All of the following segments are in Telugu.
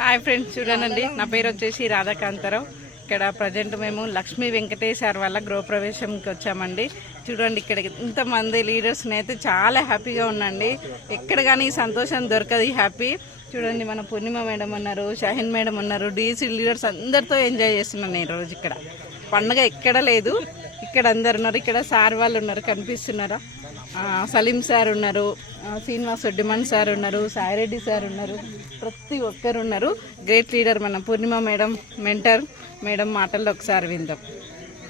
హాయ్ ఫ్రెండ్స్, చూడండి నా పేరు వచ్చేసి రాధాకాంతారావు. ఇక్కడ ప్రజెంట్ మేము లక్ష్మీ వెంకటేశ్వర వాళ్ళ గృహప్రవేశంకి వచ్చామండి. చూడండి ఇక్కడ ఇంతమంది లీడర్స్ని అయితే చాలా హ్యాపీగా ఉండండి. ఎక్కడ కానీ ఈ సంతోషం దొరకదు, హ్యాపీ. చూడండి మన పూర్ణిమ మేడం ఉన్నారు, షాహిన్ మేడం ఉన్నారు, డీసీ లీడర్స్ అందరితో ఎంజాయ్ చేస్తున్నాను నేను రోజు. ఇక్కడ పండుగ ఎక్కడ లేదు, ఇక్కడ అందరు ఉన్నారు. ఇక్కడ సార్ వాళ్ళు ఉన్నారు, కనిపిస్తున్నారా? సలీం సార్ ఉన్నారు, శ్రీనివాస్ డిమాన్ సార్ ఉన్నారు, సాయిరెడ్డి సార్ ఉన్నారు, ప్రతి ఒక్కరు ఉన్నారు. గ్రేట్ లీడర్ మన పూర్ణిమ మేడం, మెంటర్ మేడం మాటల్లో ఒకసారి విందాం.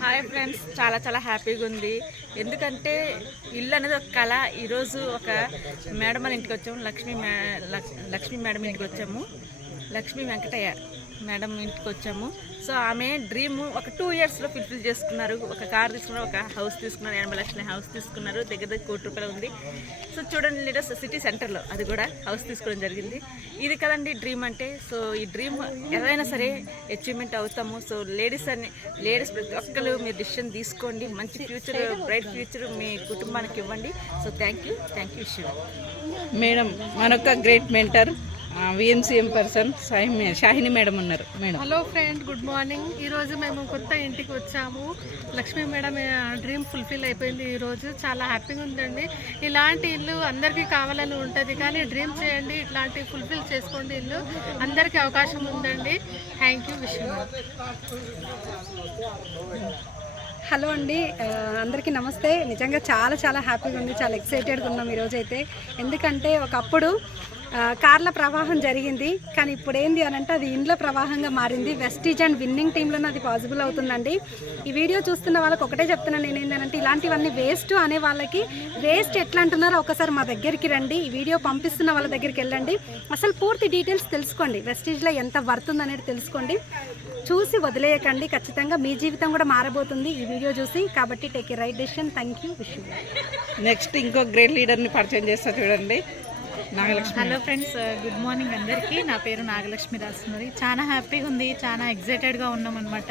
హాయ్ ఫ్రెండ్స్, చాలా చాలా హ్యాపీగా ఉంది. ఎందుకంటే ఇల్లు అనేది ఒక కళ. ఈరోజు ఒక మేడం వాళ్ళ ఇంటికి వచ్చాము, లక్ష్మీ మేడం ఇంటికి వచ్చాము, లక్ష్మీ వెంకటయ్య మేడం ఇంటికి వచ్చాము. సో ఆమె డ్రీమ్ ఒక 2 yearsలో ఫుల్ఫిల్ చేసుకున్నారు. ఒక కార్ తీసుకున్నారు, ఒక హౌస్ తీసుకున్నారు, 80 లక్షల హౌస్ తీసుకున్నారు, దగ్గర దగ్గర ₹1,00,00,000 ఉంది. సో చూడండి లీడర్స్, సిటీ సెంటర్లో అది కూడా హౌస్ తీసుకోవడం జరిగింది. ఇది కదండి డ్రీమ్ అంటే. సో ఈ డ్రీమ్ ఎవరైనా సరే అచీవ్మెంట్ అవుతాము. సో లేడీస్ ప్రతి ఒక్కరు మీరు డిసిషన్ తీసుకోండి. మంచి ఫ్యూచర్, బ్రైట్ ఫ్యూచర్ మీ కుటుంబానికి ఇవ్వండి. So thank you Shiva madam. మరొక great mentor VMCM person Shahini madam ఉన్నారు. Madam hello friend, good morning. ఈరోజు మేము కొత్త ఇంటికి వచ్చాము. లక్ష్మీ మేడం డ్రీమ్ ఫుల్ఫిల్ అయిపోయింది. ఈరోజు చాలా హ్యాపీగా ఉందండి. ఇలాంటి ఇల్లు అందరికీ కావాలని ఉంటుంది, కానీ డ్రీమ్ చేయండి, ఇట్లాంటి ఫుల్ఫిల్ చేసుకోండి. ఇల్లు అందరికీ అవకాశం ఉందండి. థ్యాంక్ యూ విషయం. హలో అండి, అందరికీ నమస్తే. నిజంగా చాలా చాలా హ్యాపీగా ఉంది, చాలా ఎక్సైటెడ్గా ఉన్నాం ఈరోజైతే. ఎందుకంటే ఒకప్పుడు కార్ల ప్రవాహం జరిగింది, కానీ ఇప్పుడు ఏంది అని అంటే అది ఇండ్ల ప్రవాహంగా మారింది. వెస్టీజ్ అండ్ విన్నింగ్ టీంలోనే అది పాసిబుల్ అవుతుందండి. ఈ వీడియో చూస్తున్న వాళ్ళకి ఒకటే చెప్తున్నాను నేను, ఏంటంటే ఇలాంటివన్నీ వేస్ట్ అనే వాళ్ళకి వేస్ట్ ఎట్లా అంటున్నారో ఒకసారి మా దగ్గరికి రండి. ఈ వీడియో పంపిస్తున్న వాళ్ళ దగ్గరికి వెళ్ళండి, అసలు పూర్తి డీటెయిల్స్ తెలుసుకోండి, వెస్టీజ్లో ఎంత వర్త్ ఉందనేది తెలుసుకోండి. చూసి వదిలేయకండి, ఖచ్చితంగా మీ జీవితం కూడా మారబోతుంది ఈ వీడియో చూసి. కాబట్టి take a right decision. Thank you wish. Next ఇంకో గ్రేట్ లీడర్ని పరిచయం చేస్తా, చూడండి. హలో ఫ్రెండ్స్, గుడ్ మార్నింగ్ అందరికీ. నా పేరు నాగలక్ష్మి రాస్తున్నది. చాలా హ్యాపీగా ఉంది, చాలా ఎగ్జైటెడ్గా ఉన్నాం అనమాట.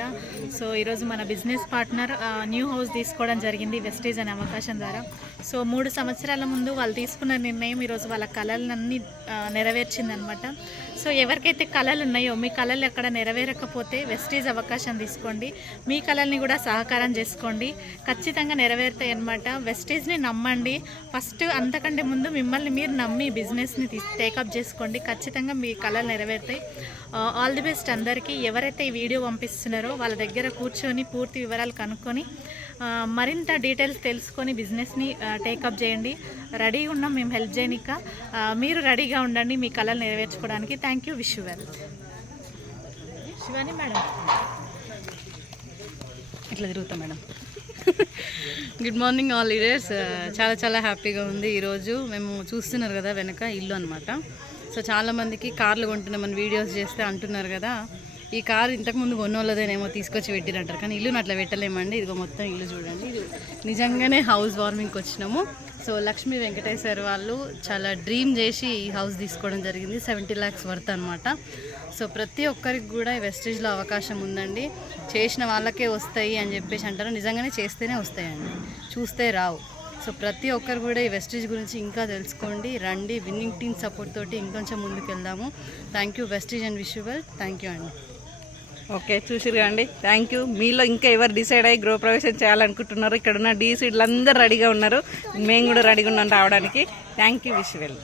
సో ఈరోజు మన బిజినెస్ పార్ట్నర్ న్యూ హౌస్ తీసుకోవడం జరిగింది వెస్టేజ్ అనే అవకాశం ద్వారా. సో 3 సంవత్సరాల ముందు వాళ్ళు తీసుకున్న నిర్ణయం ఈరోజు వాళ్ళ కళలన్నీ నెరవేర్చిందనమాట. సో ఎవరికైతే కళలు ఉన్నాయో, మీ కళలు ఎక్కడ నెరవేరకపోతే వెస్టేజ్ అవకాశం తీసుకోండి, మీ కళల్ని కూడా సహకారం చేసుకోండి, ఖచ్చితంగా నెరవేరుతాయి అనమాట. వెస్టేజ్ని నమ్మండి ఫస్ట్, అంతకంటే ముందు మిమ్మల్ని మీరు నమ్మి బిజినెస్ని టేకప్ చేసుకోండి, ఖచ్చితంగా మీ కళలు నెరవేరుతాయి. ఆల్ ది బెస్ట్ అందరికీ. ఎవరైతే ఈ వీడియో పంపిస్తున్నారో వాళ్ళ దగ్గర కూర్చొని పూర్తి వివరాలు కనుక్కొని మరింత డీటెయిల్స్ తెలుసుకొని బిజినెస్ని టేకప్ చేయండి. రెడీగా ఉన్నాం మేము హెల్ప్ చేయనిక, మీరు రెడీగా ఉండండి మీ కళలు నెరవేర్చుకోవడానికి. Thank you, wish you well. Shivani madam ఇట్లా తిరుగుతాం మేడం. Good morning all leaders. చాలా చాలా హ్యాపీగా ఉంది. ఈరోజు మేము చూస్తున్నారు కదా వెనక ఇల్లు అనమాట. సో చాలామందికి కార్లు కొంటున్నామని వీడియోస్ చేస్తే అంటున్నారు కదా, ఈ కారు ఇంతకుముందు కొన్నోళ్ళదేనేమో తీసుకొచ్చి పెట్టినట్టారు, కానీ ఇల్లుని అట్లా పెట్టలేమండి. ఇదిగో మొత్తం ఇల్లు చూడండి, ఇది నిజంగానే హౌస్ వార్మింగ్కి వచ్చినాము. సో లక్ష్మీ వెంకటేశ్వర వాళ్ళు చాలా డ్రీమ్ చేసి ఈ హౌస్ తీసుకోవడం జరిగింది. 70 lakhs వర్త్ అనమాట. సో ప్రతి ఒక్కరికి కూడా ఈ వెస్టేజ్లో అవకాశం ఉందండి. చేసిన వాళ్ళకే వస్తాయి అని చెప్పేసి అంటారు, నిజంగానే చేస్తేనే వస్తాయండి, చూస్తే రావు. సో ప్రతి ఒక్కరు కూడా ఈ వెస్టేజ్ గురించి ఇంకా తెలుసుకోండి, రండి. విన్నింగ్ టీమ్ సపోర్ట్ తోటి ఇంకొంచెం ముందుకు వెళ్దాము. థ్యాంక్ యూ వెస్టేజ్ and wish you well. Thank you అండి. ఓకే, చూసిరు అండి. Thank you. మీలో ఇంకా ఎవరు డిసైడ్ అయ్యి గృహప్రవేశం చేయాలనుకుంటున్నారు, ఇక్కడ ఉన్న డీసీడ్లు అందరూ రెడీగా ఉన్నారు, మేము కూడా రెడీగా ఉన్నాం రావడానికి. Thank you, wish you well.